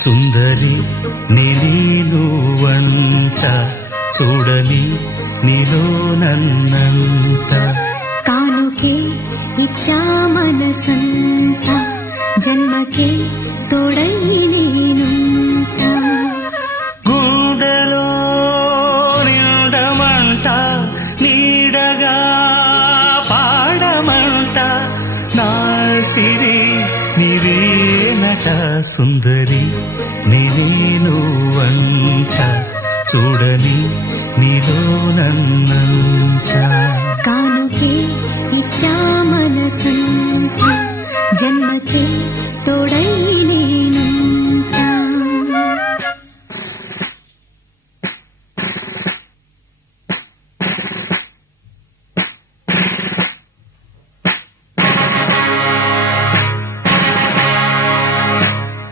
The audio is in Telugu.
సుందరి నేను వంట చూడని నీలో నన్నంత కానుకే ఇచ్చా మనసంత జన్మకే తోడై నేనుంట గుండెలో నిండమంట నీడగా పాడమంట నా సిరి నీవేనట సుందరి నేను వంట చూడని నీలో నన్నంత కానుకే ఇచ్చా మనసంత జన్మకే తోడై